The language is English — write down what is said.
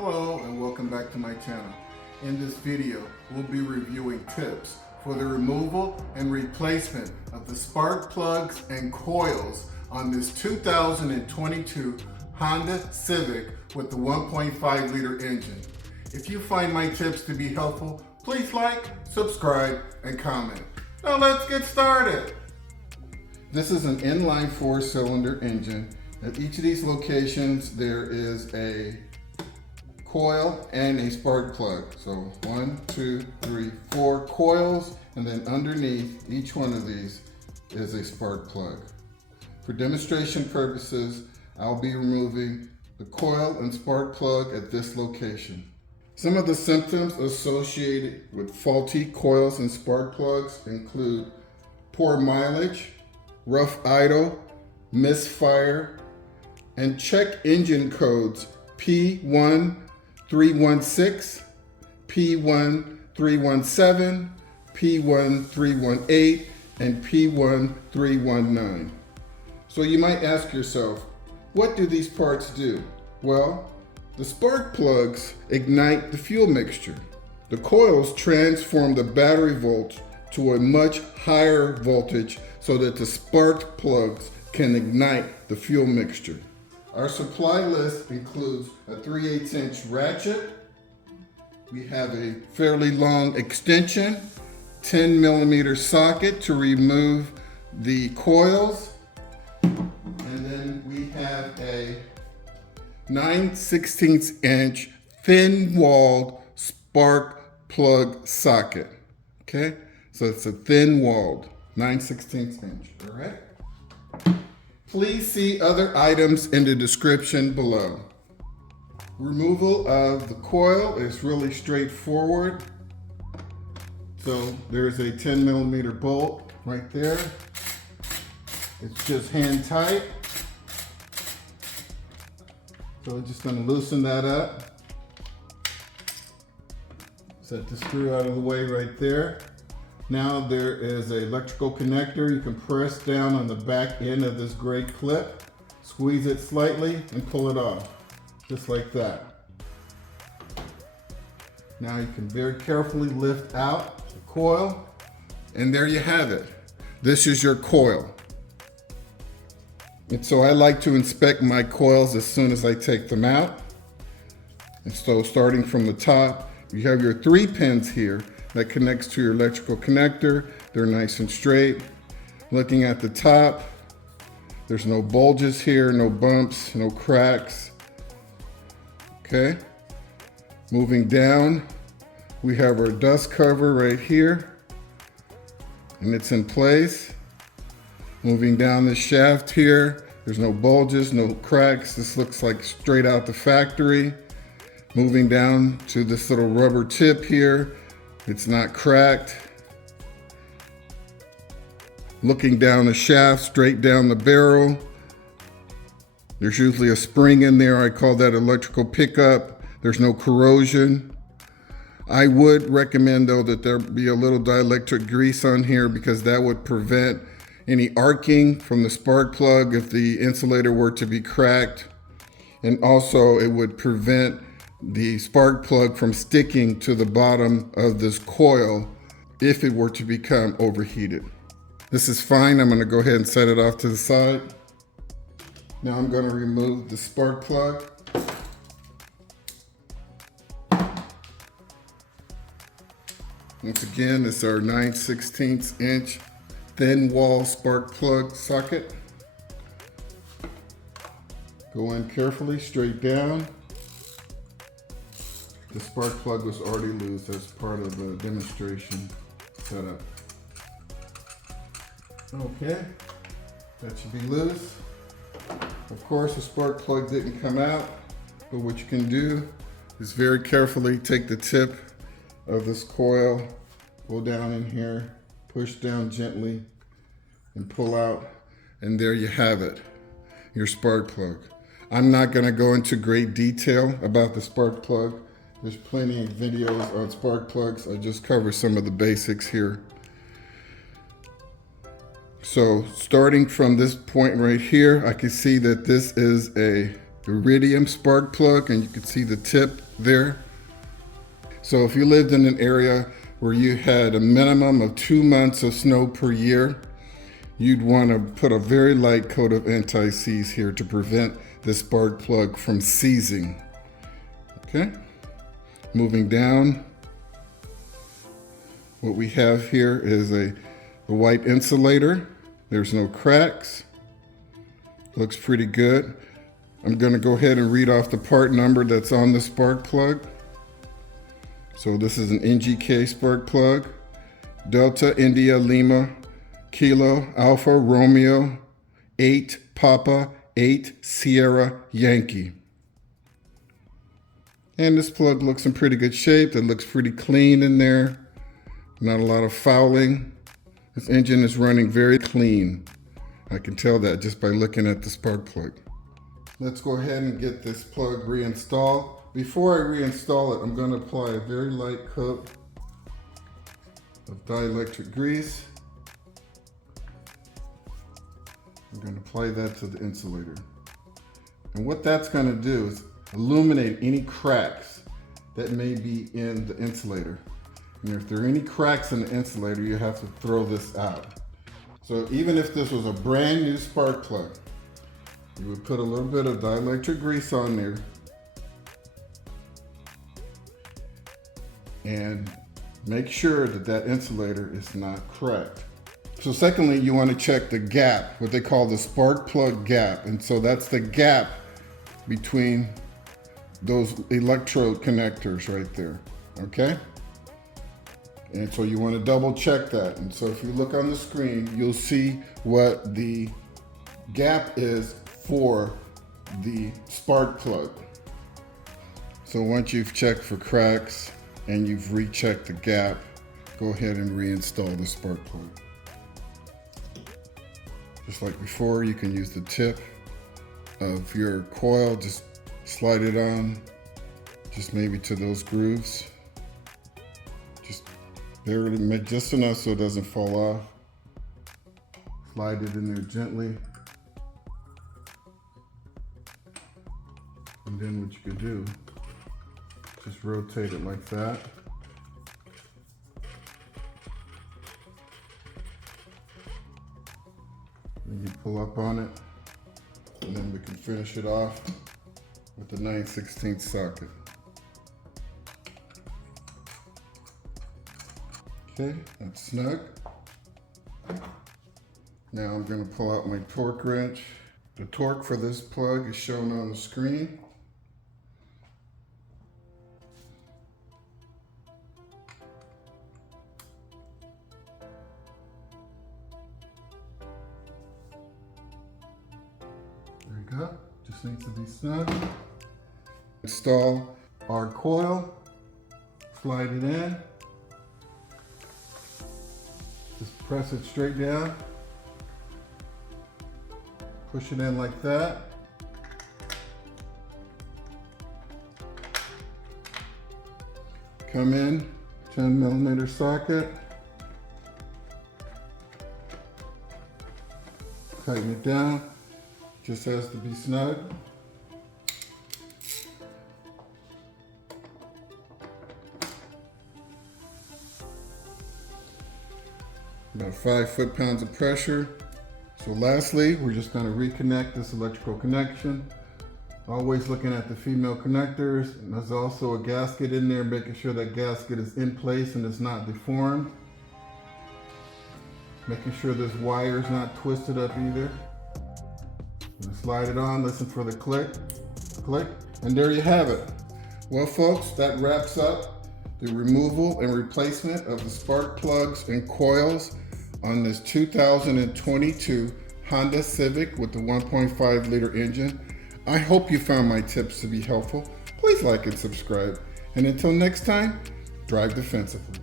Hello and welcome back to my channel. In this video, we'll be reviewing tips for the removal and replacement of the spark plugs and coils on this 2022 Honda Civic with the 1.5 liter engine. If you find my tips to be helpful, please like, subscribe, and comment. Now let's get started. This is an inline 4-cylinder engine. At each of these locations, there is a coil and a spark plug. So 1, 2, 3, 4 coils, and then underneath each one of these is a spark plug. For demonstration purposes, I'll be removing the coil and spark plug at this location. Some of the symptoms associated with faulty coils and spark plugs include poor mileage, rough idle, misfire, and check engine codes P1316, P1317, P1318, and P1319. So you might ask yourself, what do these parts do? Well, the spark plugs ignite the fuel mixture. The coils transform the battery voltage to a much higher voltage so that the spark plugs can ignite the fuel mixture. Our supply list includes a 3/8 inch ratchet. We have a fairly long extension, 10mm socket to remove the coils. And then we have a 9/16 inch thin-walled spark plug socket. Okay, so it's a thin-walled 9/16 inch, all right? Please see other items in the description below. Removal of the coil is really straightforward. So there's a 10mm bolt right there. It's just hand tight. So I'm just going to loosen that up. Set the screw out of the way right there. Now there is an electrical connector. You can press down on the back end of this gray clip, squeeze it slightly, and pull it off, just like that. Now you can very carefully lift out the coil, and there you have it. This is your coil. And so I like to inspect my coils as soon as I take them out. And so starting from the top, you have your 3 pins here that connects to your electrical connector. They're nice and straight. Looking at the top, there's no bulges here, no bumps, no cracks. Okay. Moving down, we have our dust cover right here, and it's in place. Moving down the shaft here, there's no bulges, no cracks. This looks like straight out the factory. Moving down to this little rubber tip here, it's not cracked. Looking down the shaft, straight down the barrel, there's usually a spring in there. I call that electrical pickup. There's no corrosion. I would recommend though that there be a little dielectric grease on here because that would prevent any arcing from the spark plug if the insulator were to be cracked. And also it would prevent the spark plug from sticking to the bottom of this coil if it were to become overheated. This is fine. I'm going to go ahead and set it off to the side. Now I'm going to remove the spark plug. Once again, it's our 9/16 inch thin wall spark plug socket. Go in carefully, straight down. The spark plug was already loose as part of the demonstration setup. Okay, that should be loose. Of course, the spark plug didn't come out, but what you can do is very carefully take the tip of this coil, go down in here, push down gently, and pull out, and there you have it, your spark plug. I'm not going to go into great detail about the spark plug. There's plenty of videos on spark plugs. I just cover some of the basics here. So starting from this point right here, I can see that this is a Iridium spark plug, and you can see the tip there. So if you lived in an area where you had a minimum of 2 months of snow per year, you'd want to put a very light coat of anti-seize here to prevent the spark plug from seizing. Okay, moving down, what we have here is a white insulator. There's no cracks. Looks pretty good. I'm going to go ahead and read off the part number that's on the spark plug. So this is an NGK spark plug. Delta India Lima Kilo Alpha Romeo 8 Papa 8 Sierra Yankee. And this plug looks in pretty good shape. It looks pretty clean in there. Not a lot of fouling. This engine is running very clean. I can tell that just by looking at the spark plug. Let's go ahead and get this plug reinstalled. Before I reinstall it, I'm going to apply a very light coat of dielectric grease. I'm going to apply that to the insulator. And what that's going to do is illuminate any cracks that may be in the insulator. And if there are any cracks in the insulator, you have to throw this out. So even if this was a brand new spark plug, you would put a little bit of dielectric grease on there and make sure that that insulator is not cracked. So secondly, you want to check the gap, what they call the spark plug gap. And so that's the gap between those electrode connectors right there, okay? And so you want to double check that. And so if you look on the screen, you'll see what the gap is for the spark plug. So once you've checked for cracks and you've rechecked the gap, go ahead and reinstall the spark plug. Just like before, you can use the tip of your coil, just slide it on, just maybe to those grooves. Just barely, just enough so it doesn't fall off. Slide it in there gently. And then what you can do, just rotate it like that. And you pull up on it, and then we can finish it off with the 9/16 socket. Okay, that's snug. Now I'm going to pull out my torque wrench. The torque for this plug is shown on the screen. There you go, just needs to be snug. Install our coil, slide it in, just press it straight down, push it in like that. Come in, 10mm socket, tighten it down. Just has to be snug. About 5 foot-pounds of pressure. So lastly, we're just going to reconnect this electrical connection. Always looking at the female connectors. And there's also a gasket in there, making sure that gasket is in place and it's not deformed. Making sure this wire is not twisted up either. Slide it on, listen for the click, and there you have it. Well folks, that wraps up the removal and replacement of the spark plugs and coils on this 2022 Honda Civic with the 1.5 liter engine. I hope you found my tips to be helpful. Please like and subscribe. And until next time, drive defensively.